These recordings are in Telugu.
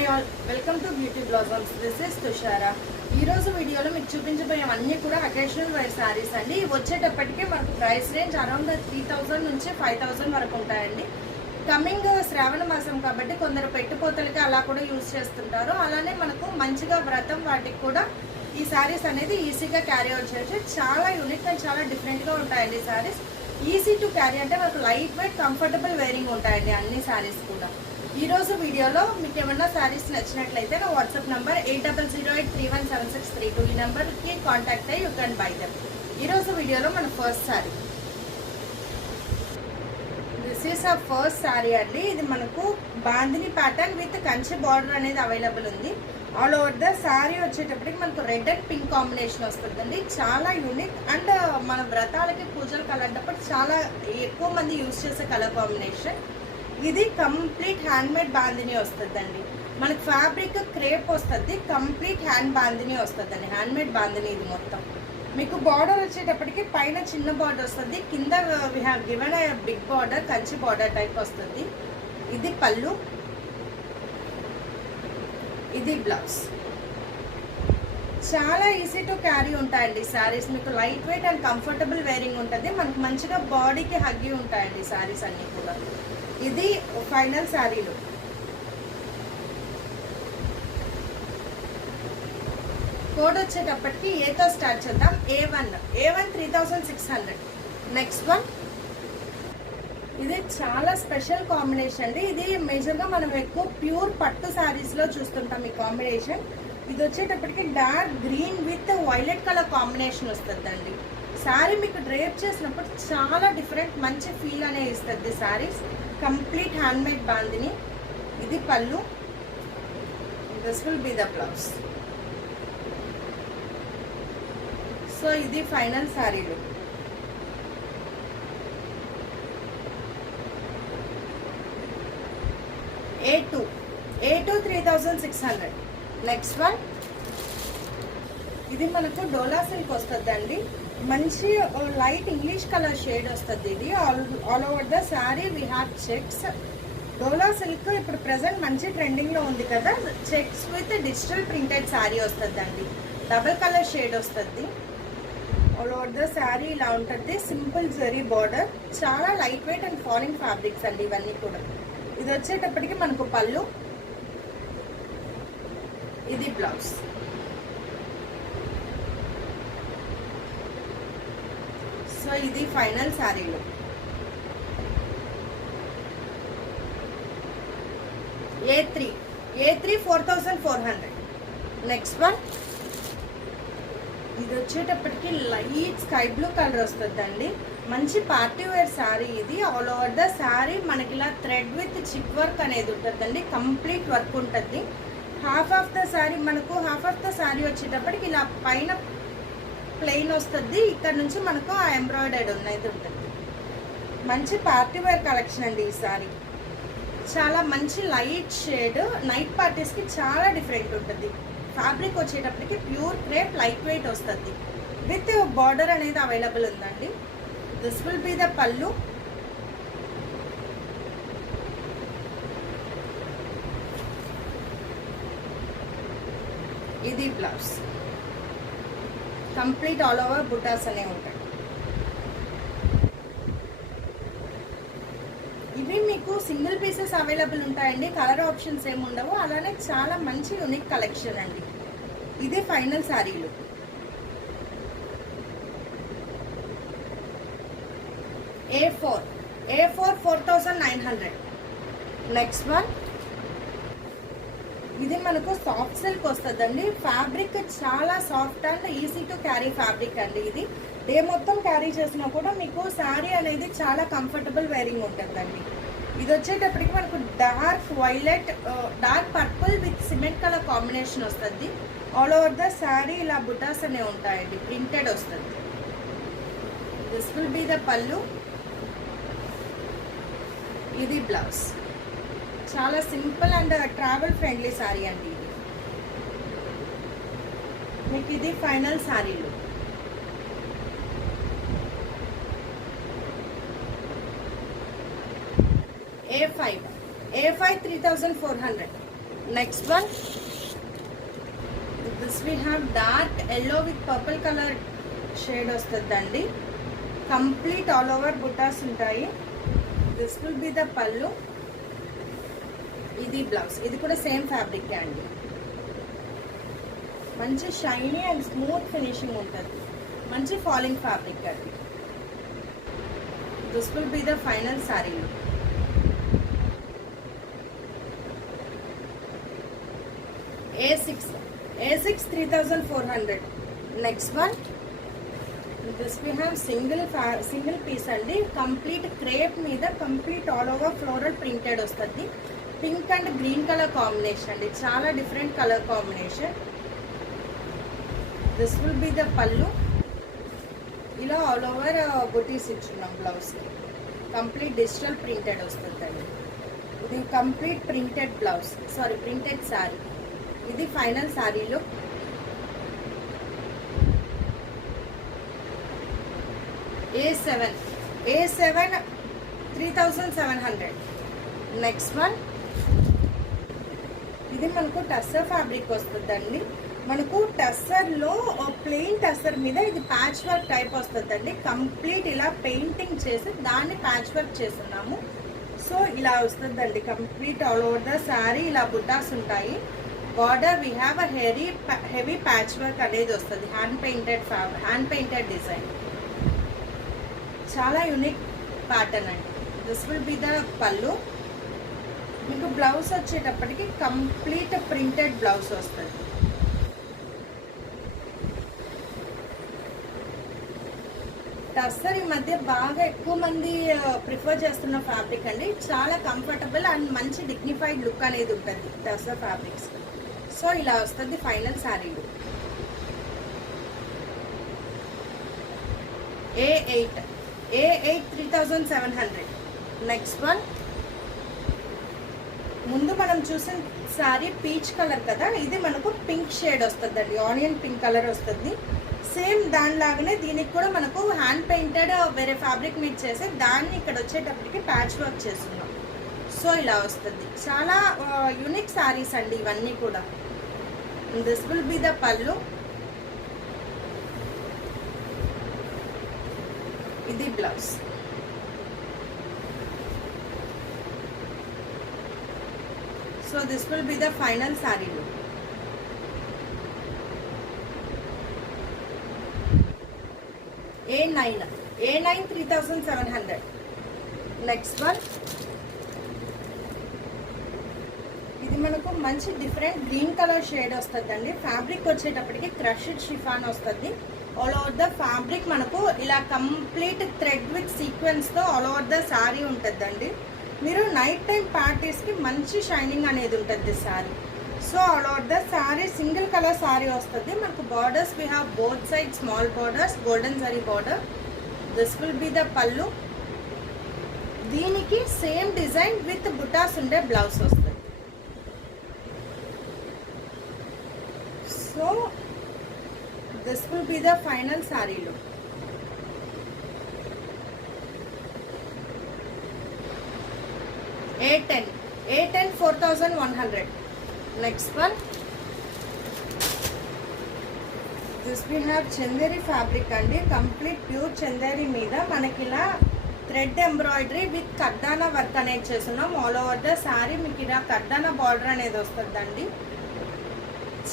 Hi all, welcome to beauty blossoms. This is Tushara. ఈ రోజు వీడియోలో మీకు చూపించబోయేవన్నీ కూడా అకేషనల్ వేర్ శారీస్ అండి. ఇవి వచ్చేటప్పటికి మనకు ప్రైస్ రేంజ్ అరౌండ్ 3000 నుంచి 5000 వరకు ఉంటాయండి. కమింగ్ శ్రావణ మాసం కాబట్టి కొందరు పెట్టుపోతలకి అలా కూడా యూజ్ చేస్తుంటారు. అలానే మనకు మంచిగా వ్రతం వాటికి కూడా ఈ శారీస్ అనేది ఈజీగా క్యారీ అవుట్ చేయొచ్చు. చాలా యూనిక్ అండ్ చాలా డిఫరెంట్గా ఉంటాయండి శారీస్. ఈజీ టు క్యారీ అంటే మనకు లైట్ వెయిట్ కంఫర్టబుల్ వేరింగ్ ఉంటాయండి అన్ని శారీస్ కూడా. ఈ రోజు వీడియోలో మీకు ఏమన్నా శారీస్ నచ్చినట్లయితే నా వాట్సాప్ నంబర్ 8008317632 ఈ నెంబర్కి కాంటాక్ట్ అయ్యి యూ కెన్ బై దెమ్. ఈరోజు వీడియోలో మన ఫస్ట్ శారీ, దిస్ ఈస్ ఆ ఫస్ట్ శారీ అండి. ఇది మనకు bandhani pattern with Kanchi border అనేది అవైలబుల్ ఉంది. ఆల్ ఓవర్ ద శారీ వచ్చేటప్పటికి మనకు రెడ్ అండ్ పింక్ కాంబినేషన్ వస్తుందండి. చాలా యూనిక్ అండ్ మన వ్రతాలకి పూజలకు అలాంటప్పుడు చాలా ఎక్కువ మంది యూజ్ చేసే కలర్ కాంబినేషన్. ఇది కంప్లీట్ హ్యాండ్ మేడ్ బాందిని వస్తుందండి. మనకు ఫ్యాబ్రిక్ క్రేప్ వస్తుంది, కంప్లీట్ హ్యాండ్ బాందిని వస్తుందండి. హ్యాండ్ మేడ్ బాందిని ఇది మొత్తం. మీకు బార్డర్ వచ్చేటప్పటికి పైన చిన్న బార్డర్ వస్తుంది, కింద we have given a big border, Kanchi border type వస్తుంది. ఇది పళ్ళు, ఇది బ్లౌజ్. చాలా ఈజీ టు క్యారీ ఉంటాయండి శారీస్. మీకు light weight and comfortable wearing ఉంటుంది. మనకు మంచిగా బాడీకి హగ్గి ఉంటాయండి శారీస్ అన్నీ కూడా. ఇది ఫైనల్ శారీలు. కోడ్ వచ్చేటప్పటికి ఏతో స్టార్ట్ చేద్దాం. A1 3600. నెక్స్ట్ వన్, ఇది చాలా స్పెషల్ కాంబినేషన్ అండి. ఇది మేజర్గా మనం ఎక్కువ ప్యూర్ పట్టు శారీస్ లో చూస్తుంటాం ఈ కాంబినేషన్. ఇది వచ్చేటప్పటికి dark green with violet colour combination వస్తుందండి. శారీ మీకు డ్రేప్ చేసినప్పుడు చాలా డిఫరెంట్ మంచి ఫీల్ అనే ఇస్తుంది saris. Complete hand made bandhani. ఇది పళ్ళు, this will be the blouse. So ఇది ఫైనల్ శారీలు. A2 3600. నెక్స్ట్ వన్, ఇది మనకు డోలా సిల్క్ వస్తుందండి. మంచి లైట్ ఇంగ్లీష్ కలర్ షేడ్ వస్తుంది. ఇది all over the sari we have checks. Dola silk ఇప్పుడు ప్రెసెంట్ మంచి ట్రెండింగ్ లో ఉంది కదా. Checks with digital printed sari వస్తుందండి. డబుల్ కలర్ షేడ్ వస్తుంది. ఆల్ ఓవర్ ద శారీ ఇలా ఉంటుంది. Simple zari border. చాలా light weight and falling fabrics అండి ఇవన్నీ కూడా. ఇది వచ్చేటప్పటికి మనకు పళ్ళు, ఇది బ్లౌజ్. సో ఇది ఫైనల్ శారీలో. A3 4400. నెక్స్ట్ వన్, ఇది వచ్చేటప్పటికి లైట్ స్కై బ్లూ కలర్ వస్తుందండి. మంచి పార్టీ వేర్ శారీ ఇది. ఆల్ ఓవర్ ద శారీ మనకి ఇలా థ్రెడ్ విత్ చిప్ వర్క్ అనేది ఉంటుందండి. కంప్లీట్ వర్క్ ఉంటుంది. హాఫ్ ఆఫ్ ద శారీ వచ్చేటప్పటికి ఇలా పైన ప్లెయిన్ వస్తుంది. ఇక్కడ నుంచి మనకు ఆ ఎంబ్రాయిడర్డ్ ఉన్నది ఉంటుంది. మంచి పార్టీ వేర్ కలెక్షన్ అండి ఈ సారీ. చాలా మంచి లైట్ షేడ్, నైట్ పార్టీస్కి చాలా డిఫరెంట్ ఉంటుంది. ఫ్యాబ్రిక్ వచ్చేటప్పటికి ప్యూర్ క్రేప్ లైట్ వెయిట్ వస్తుంది. విత్ బార్డర్ అనేది అవైలబుల్ ఉందండి. This will be the pallu, ఇది బ్లౌజ్. కంప్లీట్ ఆల్ ఓవర్ బుటాస్ అనే ఉంటాయి. ఇవి మీకు సింగిల్ పీసెస్ అవైలబుల్ ఉంటాయండి. కలర్ ఆప్షన్స్ ఏమి ఉండవు. అలానే చాలా మంచి యూనిక్ కలెక్షన్ అండి. ఇది ఫైనల్ శారీలు. A4 4900. నెక్స్ట్ వన్, ఇది మనకు సాఫ్ట్ సిల్క్ వస్తుందండి. ఫ్యాబ్రిక్ చాలా soft and easy to carry fabric అండి. ఇది డే మొత్తం క్యారీ చేసినా కూడా మీకు శారీ అనేది చాలా కంఫర్టబుల్ వేరింగ్ ఉంటుందండి. ఇది వచ్చేటప్పటికి మనకు dark violet, dark purple with cement colour combination వస్తుంది. ఆల్ ఓవర్ ద శారీ ఇలా బుటాస్ అనేవి ఉంటాయండి. ప్రింటెడ్ వస్తుంది. This will be the pallu, ఇది బ్లౌజ్. చాలా simple and travel friendly sari అండి ఇది. మీకు ఇది ఫైనల్ శారీలు. A5 3400. Next one, this we have dark yellow with purple colour shade వస్తుందండి. కంప్లీట్ ఆల్ ఓవర్ బుటాస్ ఉంటాయి. This will be the pallu. ఇది బ్లౌజ్. ఇది కూడా సేమ్ ఫ్యాబ్రిక్ అండి. మంచి షైనీ అండ్ స్మూత్ ఫినిషింగ్ ఉంటుంది. మంచి ఫాలింగ్ ఫ్యాబ్రిక్ అది. This will be the final sari. A6 3400. Next one, this we have single piece అండి. కంప్లీట్ క్రేప్ మీద complete all over floral printed వస్తుంది. Pink and green colour combination అండి. చాలా different colour combination. This will be the pallu. ఇలా ఆల్ ఓవర్ బుటీస్ ఇచ్చున్నాం బ్లౌజ్కి. కంప్లీట్ డిజిటల్ ప్రింటెడ్ వస్తుందండి. ఇది complete printed blouse, sorry printed sari. ఇది ఫైనల్ శారీలో. A7 3700. నెక్స్ట్ వన్, ఇది మనకు టస్సర్ ఫ్యాబ్రిక్ వస్తుందండి. మనకు టస్సర్లో ప్లెయిన్ టస్సర్ మీద ఇది ప్యాచ్ వర్క్ టైప్ వస్తుందండి. కంప్లీట్ ఇలా పెయింటింగ్ చేసి దాన్ని ప్యాచ్ వర్క్ చేస్తున్నాము. సో ఇలా వస్తుందండి complete all over the sari. ఇలా బుటాస్ ఉంటాయి. Border we have a heavy patch work అనేది వస్తుంది. Hand painted design. చాలా యూనిక్ ప్యాటర్న్ అండి. దిస్ విల్ బి ద పళ్ళు. మీకు బ్లౌజ్ వచ్చేటప్పటికి కంప్లీట్ ప్రింటెడ్ బ్లౌజ్ వస్తుంది. టస్సర్ ఈ మధ్య బాగా ఎక్కువ మంది ప్రిఫర్ చేస్తున్న ఫ్యాబ్రిక్ అండి. చాలా కంఫర్టబుల్ అండ్ మంచి డిగ్నిఫైడ్ లుక్ అనేది ఉంటుంది టస్సర్ ఫ్యాబ్రిక్స్. సో ఇలా వస్తుంది ఫైనల్ శారీలు. A8 3700. నెక్స్ట్ వన్, ముందు మనం చూసిన శారీ పీచ్ కలర్ కదా, ఇది మనకు పింక్ షేడ్ వస్తుందండి. ఆనియన్ పింక్ కలర్ వస్తుంది. సేమ్ దానిలాగానే దీనికి కూడా మనకు హ్యాండ్ పెయింటెడ్ వేరే ఫ్యాబ్రిక్ మీద చేసి దాన్ని ఇక్కడ వచ్చేటప్పటికి ప్యాచ్ వర్క్ చేస్తున్నాం. సో ఇలా వస్తుంది. చాలా యూనిక్ శారీస్ అండి ఇవన్నీ కూడా. This will be the pallu. ఇది blouse. So this will be the final sari look. A9 3700. Next one, ఇది మనకు మంచి డిఫరెంట్ గ్రీన్ కలర్ షేడ్ వస్తుందండి. ఫ్యాబ్రిక్ వచ్చేటప్పటికి క్రష్డ్ షిఫాన్ వస్తుంది. ఆల్ ఓవర్ ద ఫ్యాబ్రిక్ మనకు ఇలా కంప్లీట్ థ్రెడ్ విత్ సీక్వెన్స్తో ఆల్ ఓవర్ ద శారీ ఉంటుందండి. మీరు నైట్ టైం పార్టీస్కి మంచి షైనింగ్ అనేది ఉంటుంది sari. So all over the sari single colour sari వస్తుంది. మనకు borders we have both side small borders, golden zari border. This will be the పళ్ళు. దీనికి సేమ్ డిజైన్ విత్ బుటాస్ ఉండే బ్లౌజ్ వస్తుంది. So this will be the final sari look. A10 4100. Next one, this we have Chanderi fabric అండి. కంప్లీట్ ప్యూర్ చందేరి మీద మనకి ఇలా థ్రెడ్ ఎంబ్రాయిడరీ విత్ కర్దానా వర్క్ అనేది చేస్తున్నాం. ఆల్ ఓవర్ ద శారీ మీకు ఇలా కర్దానా బార్డర్ అనేది వస్తుందండి.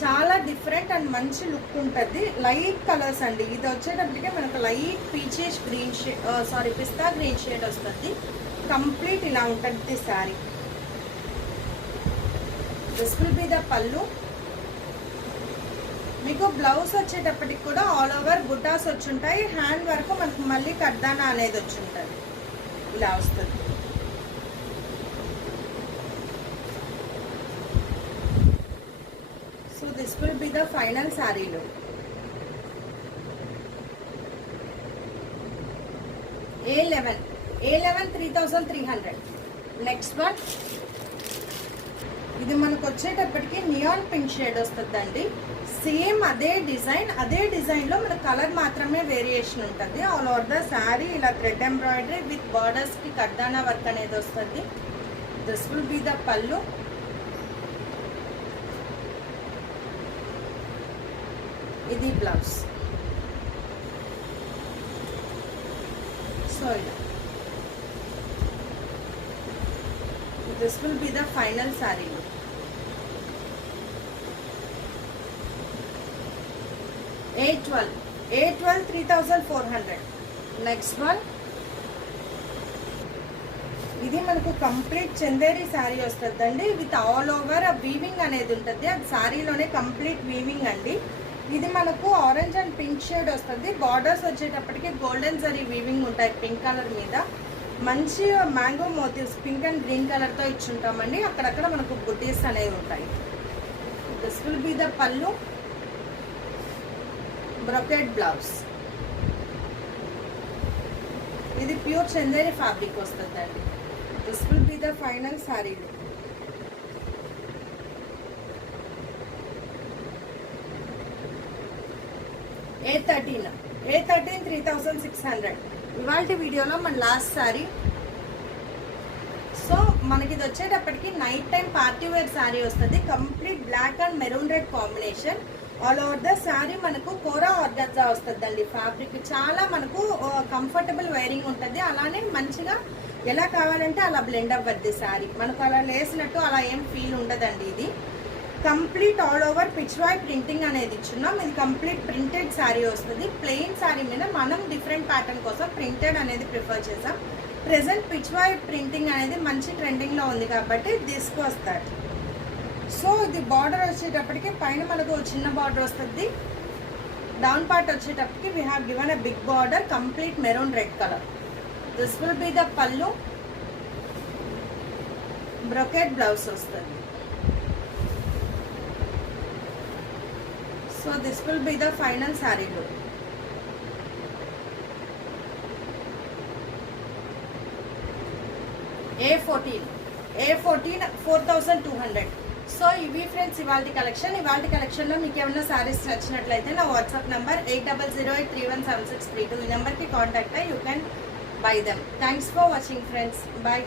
చాలా డిఫరెంట్ అండ్ మంచి లుక్ ఉంటుంది. లైట్ కలర్స్ అండి. ఇది వచ్చేటప్పటికే మనకు లైట్ పీచెస్ గ్రీన్ షేడ్, పిస్తా గ్రీన్ షేడ్ వస్తుంది. కంప్లీట్ ఇలా ఉంటుంది sari. This will be the పళ్ళు. మీకు బ్లౌజ్ వచ్చేటప్పటికి కూడా ఆల్ ఓవర్ బుటాస్ వచ్చి ఉంటాయి. హ్యాండ్ వరకు మనకు మళ్ళీ కర్దానా అనేది వచ్చి ఉంటుంది. ఇలా వస్తుంది. So this will be the final శారీలో. A11 3300. నెక్స్ట్ వన్, ఇది మనకు వచ్చేటప్పటికి నియాన్ పింక్ షేడ్ వస్తుందండి. సేమ్ అదే డిజైన్లో మన కలర్ మాత్రమే వేరియేషన్ ఉంటుంది. ఆల్ ఓవర్ ద శారీ ఇలా థ్రెడ్ ఎంబ్రాయిడరీ విత్ బార్డర్స్కి కర్దానా వర్క్ అనేది వస్తుంది. This will be the pallu. ఇది బ్లౌజ్. సో ఇలా this will be the final sorry. A12 3400. Next one, ఇది మనకు కంప్లీట్ చందేరి శారీ వస్తుందండి విత్ ఆల్ ఓవర్ వీవింగ్ అనేది ఉంటుంది. అది శారీలోనే కంప్లీట్ వీవింగ్ అండి. ఇది మనకు ఆరెంజ్ అండ్ పింక్ షేడ్ వస్తుంది. బార్డర్స్ వచ్చేటప్పటికి గోల్డెన్ జరీ వీవింగ్ ఉంటాయి పింక్ కలర్ మీద. మంచి mango motifs pink and green కలర్తో ఇచ్చుంటామండి. అక్కడక్కడ మనకు బుటీస్ అనేవి ఉంటాయి. This will be the pallu, brocade blouse. ఇది ప్యూర్ చందేరి ఫ్యాబ్రిక్ వస్తుందండి. This will be the final sari. A13 3600. ఇవాళ వీడియోలో మన లాస్ట్ సారీ. సో మనకి ఇది వచ్చేటప్పటికి night time party wear sari వస్తుంది. Complete black and maroon red combination. All over the sari మనకు కోరా ఆర్గాన్జా వస్తుందండి. ఫ్యాబ్రిక్ చాలా మనకు కంఫర్టబుల్ వైరింగ్ ఉంటుంది. అలానే మంచిగా ఎలా కావాలంటే అలా బ్లెండ్ అవ్వద్ది శారీ. మనకు అలా లేసినట్టు అలా ఏం ఫీల్ ఉండదండి. ఇది కంప్లీట్ ఆల్ ఓవర్ పిచ్ వాయ్ ప్రింటింగ్ అనేది ఇచ్చున్నాం. ఇది కంప్లీట్ ప్రింటెడ్ శారీ వస్తుంది. ప్లెయిన్ శారీ మీద మనం డిఫరెంట్ ప్యాటర్న్ కోసం ప్రింటెడ్ అనేది ప్రిఫర్ చేసాం. ప్రెసెంట్ పిచ్ వాయ్ ప్రింటింగ్ అనేది మంచి ట్రెండింగ్లో ఉంది కాబట్టి తీసుకొస్తారు. సో ఇది బార్డర్ వచ్చేటప్పటికి పైన మనకు చిన్న బార్డర్ వస్తుంది. డౌన్ పార్ట్ వచ్చేటప్పటికి we have given a big border complete maroon red colour. This will be the pallu, brocade blouse వస్తుంది. So this will be the final sari look. A14 4200. So ఇవి ఫ్రెండ్స్ ఇవాళ కలెక్షన్లో మీకు ఏమైనా శారీస్ నచ్చినట్లయితే నా వాట్సాప్ నెంబర్ 8008317632 ఈ నెంబర్కి కాంటాక్ట్ అయ్యి you can buy them. Thanks for watching friends. Bye.